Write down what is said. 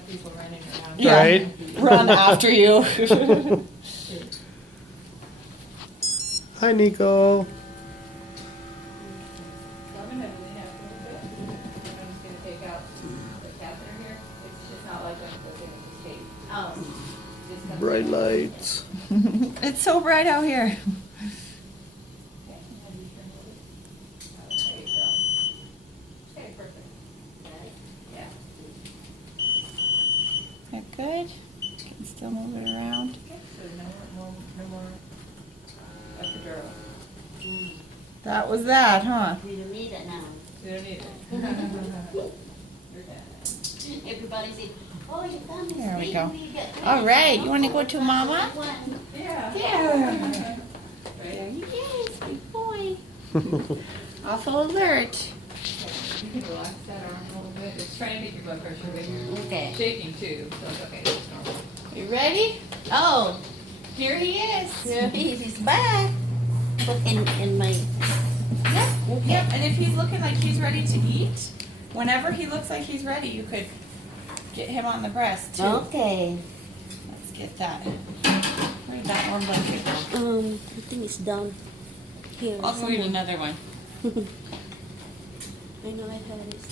of people running around. Yeah. Right. Run after you. Hi, Nico. Coming, I really have a little bit. I'm just gonna take out the catheter here. It's just not like when it goes in the tape. Oh. Just comes Bright in. lights. It's so bright out here. Okay, and then you turn it. Oh, there you go. Okay, perfect. Yeah. Is that good? Can still move it around. Okay, so no more epidural. That was that, huh? We don't need it now. We don't need it. You're done. Everybody said, oh, you found this There we thing, go. we get this." All right, you want to go to Mama? Yeah. There. Right? He is, good boy. Also alert. You can relax that arm a little bit. It's trying to get your blood pressure, but you're Okay. shaking too, so it's okay. It's normal. You ready? Oh, Here he is. he's back. Look in my, Yep, yep, and if he's looking like he's ready to eat, whenever he looks like he's ready, you could get him on the breast too. okay. Let's get that. Where'd that warm blanket go? I think it's down here I'll go get somewhere. another one. I know I had it.